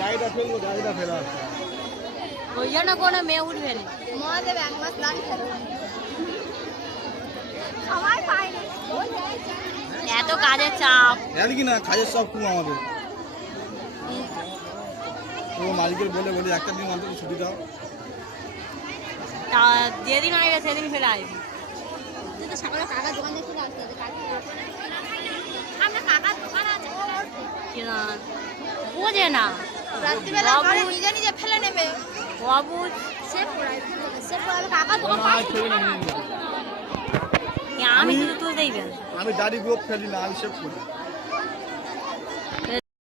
গাড়িটা ফেলবো, গাড়িটা ফেলা ওই জন্য কোনো মেয়ে উঠবে না। মহাদেব এক মাস লাগে সময় পাইনি, এত কাজের চাপ। এদিকে না, কাজের সব খুব আমাদের। তো মালিকের বলে বলে একটা দিন অন্তত ছুটি দাও। তা যেদিন আসবে সেদিন ফেলে আসবে। তুই তো সকালে কাকার দোকান দেখে আসতে হবে, আমরা কাকার দোকান আছে কিনা বোঝে না, রাত্রিবেলা গাড়ি নিজে নিজে ফেলে নেবে। অবুঝ সে পড়ায় সে পড়াবে, কাকার দোকান পাশে। আমি কিন্তু তুলতেই পারি। আমি দাড়ি গোপ ফেলি না, আমি সেভ করি।